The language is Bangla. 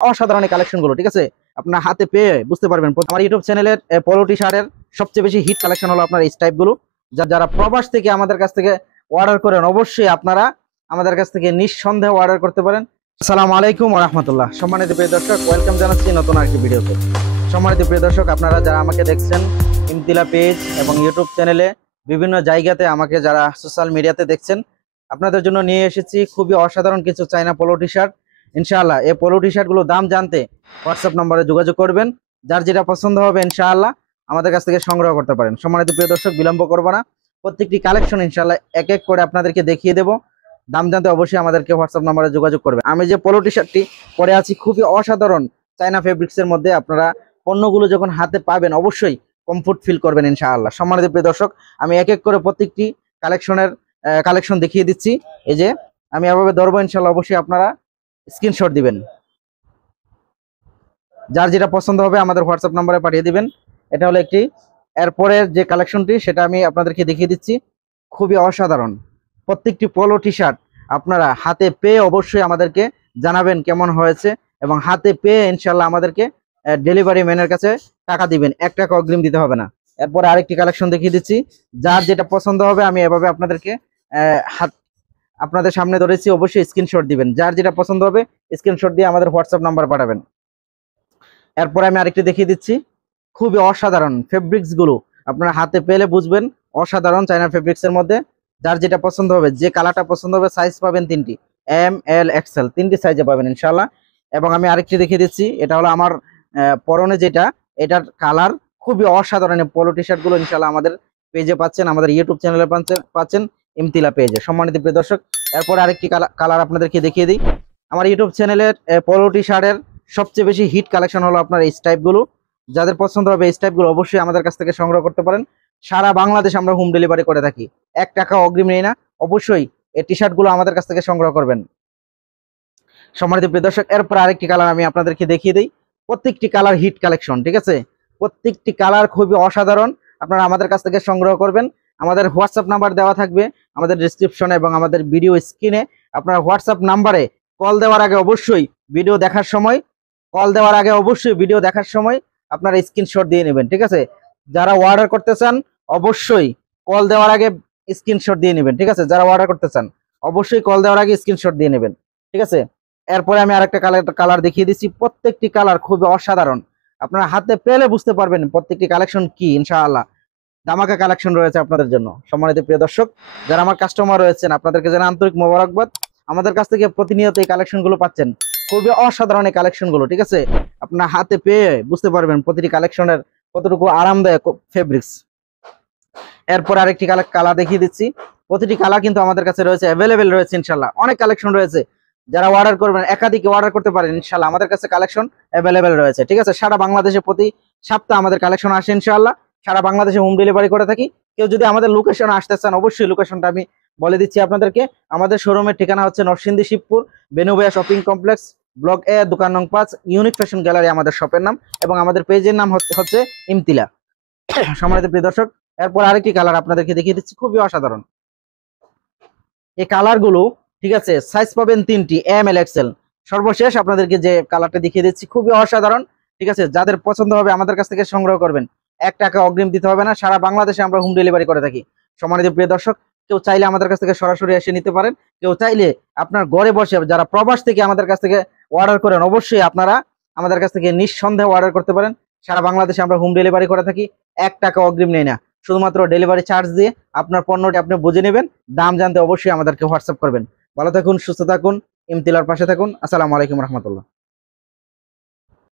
অসাধারণ কালেকশন গুলো, ঠিক আছে, আপনার হাতে পেয়ে বুঝতে পারবেন। আমার ইউটিউব চ্যানেলের পোলো টি শার্টের সবচেয়ে বেশি হিট কালেকশন হলো আপনার এই টাইপ গুলো। যারা প্রবাস থেকে আমাদের কাছ থেকে অর্ডার করেন, অবশ্যই আপনারা আমাদের কাছ থেকে নিঃসন্দেহে অর্ডার করতে পারেন। আসসালামু আলাইকুম ওয়া রাহমাতুল্লাহ। সম্মানিত প্রিয় দর্শক, ওয়েলকাম জানাচ্ছি নতুন আরেকটি ভিডিওতে। সম্মানিত প্রিয় দর্শক, আপনারা যারা আমাকে দেখছেন ইমতিলা পেজ এবং ইউটিউব চ্যানেলে, বিভিন্ন জায়গাতে আমাকে যারা সোশ্যাল মিডিয়াতে দেখছেন, আপনাদের জন্য নিয়ে এসেছি খুবই অসাধারণ কিছু চায়না পোলো টি শার্ট। ইনশাআল্লাহ এই পোলো টি শার্টগুলো দাম জানতে হোয়াটসঅ্যাপ নম্বরে যোগাযোগ করবেন। যার যেটা পছন্দ হবে ইনশাআল্লাহ আমাদের কাছ থেকে সংগ্রহ করতে পারেন। সম্মানিত প্রিয় দর্শক, বিলম্ব করব না, প্রত্যেকটি কালেকশন ইনশাআল্লাহ এক এক করে আপনাদেরকে দেখিয়ে দেব। দাম জানতে অবশ্যই আমাদেরকে হোয়াটসঅ্যাপ নম্বরে যোগাযোগ করবেন। আমি যে পোলো টি শার্টটি পরে আছি খুবই অসাধারণ চায়না ফেব্রিক্সের মধ্যে, আপনারা পণ্যগুলো যখন হাতে পাবেন অবশ্যই কমফোর্ট ফিল করবেন ইনশাআল্লাহ। সম্মানিত প্রিয় দর্শক, আমি এক এক করে প্রত্যেকটি কালেকশন দেখিয়ে দিচ্ছি। এই যে আমি এভাবে ধরবো, ইনশাআল্লাহ অবশ্যই আপনারা স্ক্রিনশট দিবেন। যার যেটা পছন্দ হবে আমাদের হোয়াটসঅ্যাপ নম্বরে পাঠিয়ে দিবেন। এটা হলো একটি। এরপরের যে কালেকশনটি সেটা আমি আপনাদেরকে দেখিয়ে দিচ্ছি, খুবই অসাধারণ। প্রত্যেকটি পোলো টি শার্ট আপনারা হাতে পেয়ে অবশ্যই আমাদেরকে জানাবেন কেমন হয়েছে, এবং হাতে পেয়ে ইনশাল্লাহ আমাদেরকে ডেলিভারি ম্যানের কাছে টাকা দিবেন, 1 টাকা অগ্রিম দিতে হবে না। এরপরে আরেকটি কালেকশন দেখিয়ে দিচ্ছি। যার যেটা পছন্দ হবে আমি এভাবে আপনাদেরকে আপনাদের সামনে ধরেছি, অবশ্যই স্ক্রিনশট দিবেন। যার যেটা পছন্দ হবে স্ক্রিনশট দিয়ে আমাদের হোয়াটসঅ্যাপ নাম্বার পাঠাবেন। এরপরে আমি আরেকটি দেখিয়ে দিচ্ছি, খুবই অসাধারণ ফেব্রিক্স গুলো আপনারা হাতে পেলে বুঝবেন, অসাধারণ চায়না ফেব্রিক্স এর মধ্যে। যার যেটা পছন্দ হবে, যে কালারটা পছন্দ হবে, সাইজ পাবেন 3টি, এম এল এক্সেল 3টি সাইজে পাবেন ইনশাল্লাহ। এবং আমি আরেকটি দেখিয়ে দিচ্ছি, এটা হলো আমার পরনে যেটা, এটার কালার খুবই অসাধারণ। পোলো টি শার্ট গুলো ইনশাল্লাহ আমাদের পেজে পাচ্ছেন, আমাদের ইউটিউব চ্যানেলে পাচ্ছেন ইমতিলা পেজে। সম্মানিত প্রিয় দর্শক, এরপরে আরেকটি কালার আপনাদেরকে দেখিয়ে দিই। আমার ইউটিউব চ্যানেলের পোলো টি শার্টের সবচেয়ে বেশি হিট কালেকশন হলো আপনার এই টাইপগুলো। যাদের পছন্দ হবে এই টাইপগুলো অবশ্যই আমাদের কাছ থেকে সংগ্রহ করতে পারেন। সারা বাংলাদেশ আমরা হোম ডেলিভারি করে থাকি, 1 টাকা অগ্রিম নেই না। অবশ্যই এই টি শার্টগুলো আমাদের কাছ থেকে সংগ্রহ করবেন। সম্মানিত প্রিয় দর্শক, এরপর আরেকটি কালার আমি আপনাদেরকে দেখিয়ে দিই। প্রত্যেকটি কালার হিট কালেকশন, ঠিক আছে, প্রত্যেকটি কালার খুবই অসাধারণ। আপনারা আমাদের কাছ থেকে সংগ্রহ করবেন। আমাদের হোয়াটসঅ্যাপ নাম্বার দেওয়া থাকবে আমাদের ডিসক্রিপশনে এবং আমাদের ভিডিও স্ক্রিনে। আপনারা হোয়াটসঅ্যাপ নাম্বারে কল দেওয়ার আগে অবশ্যই ভিডিও দেখার সময় আপনারা স্ক্রিনশট দিয়ে নেবেন, ঠিক আছে। যারা অর্ডার করতে চান অবশ্যই কল দেওয়ার আগে স্ক্রিনশট দিয়ে নেবেন, ঠিক আছে। যারা অর্ডার করতে চান অবশ্যই কল দেওয়ার আগে স্ক্রিনশট দিয়ে নেবেন, ঠিক আছে। এরপরে আমি আরেকটা কালার দেখিয়ে দিচ্ছি। প্রত্যেকটি কালার খুবই অসাধারণ, আপনারা হাতে পেলে বুঝতে পারবেন প্রত্যেকটি কালেকশন কি। ইনশাআল্লাহ ধামাকা কালেকশন রয়েছে আপনাদের জন্য। সম্মানিত প্রিয় দর্শক, যারা আমার কাস্টমার রয়েছেন আপনাদেরকে জানাই আন্তরিক মোবারকবাদ। আমাদের কাছ থেকে প্রতিনিয়ত এই কালেকশন গুলো পাচ্ছেন, খুবই অসাধারণ এই কালেকশন গুলো, ঠিক আছে। আপনার হাতে পেয়ে বুঝতে পারবেন প্রতিটি কালেকশনের কতটুকু আরামদায়ক ফেব্রিক্স। এরপর আরেকটি কালার দেখিয়ে দিচ্ছি। প্রতিটি কালার কিন্তু আমাদের কাছে রয়েছে, অ্যাভেলেবেল রয়েছে ইনশাল্লাহ। অনেক কালেকশন রয়েছে, যারা অর্ডার করবেন একাধিক অর্ডার করতে পারেন ইনশাল্লাহ। আমাদের কাছে কালেকশন অ্যাভেলেবেল রয়েছে, ঠিক আছে। সারা বাংলাদেশে প্রতি সপ্তাহে আমাদের কালেকশন আসে ইনশাল্লাহ। সারা বাংলাদেশে হোম ডেলিভারি করে থাকি। কেউ যদি আমাদের লোকেশন আসতে চান অবশ্যই লোকেশনটা আমি বলে দিচ্ছি আপনাদেরকে। আমাদের শোরুমের ঠিকানা হচ্ছে Narsingdi Shibpur Benubaiya shopping complex, block A, দোকান নং 5, ইউনিক ফ্যাশন গ্যালারি আমাদের শপের নাম, এবং আমাদের পেজের নাম হচ্ছে ইমতিলা। সম্মানিত প্রিয় দর্শক, এরপর আরেকটি কালার আপনাদেরকে দেখিয়ে দিচ্ছি, খুবই অসাধারণ এই কালার গুলো, ঠিক আছে। সাইজ পাবেন 3টি, এম এল এক্সেল। সর্বশেষ আপনাদেরকে যে কালারটা দেখিয়ে দিচ্ছি খুবই অসাধারণ, ঠিক আছে। যাদের পছন্দ হবে আমাদের কাছ থেকে সংগ্রহ করবেন, 1 টাকা অগ্রিম দিতে হবে না। সারা বাংলাদেশে আমরা হোম ডেলিভারি করে থাকি। সম্মানিত প্রিয় দর্শক, কেউ চাইলে আমাদের কাছ থেকে সরাসরি এসে নিতে পারেন, কেউ চাইলে আপনার ঘরে বসে, যারা প্রবাস থেকে আমাদের কাছ থেকে অর্ডার করেন অবশ্যই আপনারা আমাদের কাছ থেকে নিঃসন্দেহে অর্ডার করতে পারেন। সারা বাংলাদেশে আমরা হোম ডেলিভারি করে থাকি, 1 টাকা অগ্রিম নেই না। শুধুমাত্র ডেলিভারি চার্জ দিয়ে আপনার পণ্যটি আপনি বুঝে নেবেন। দাম জানতে অবশ্যই আমাদেরকে হোয়াটসঅ্যাপ করবেন। ভালো থাকুন, সুস্থ থাকুন, ইমতিলার পাশে থাকুন। আসসালামু আলাইকুম রহমতুল্লাহ।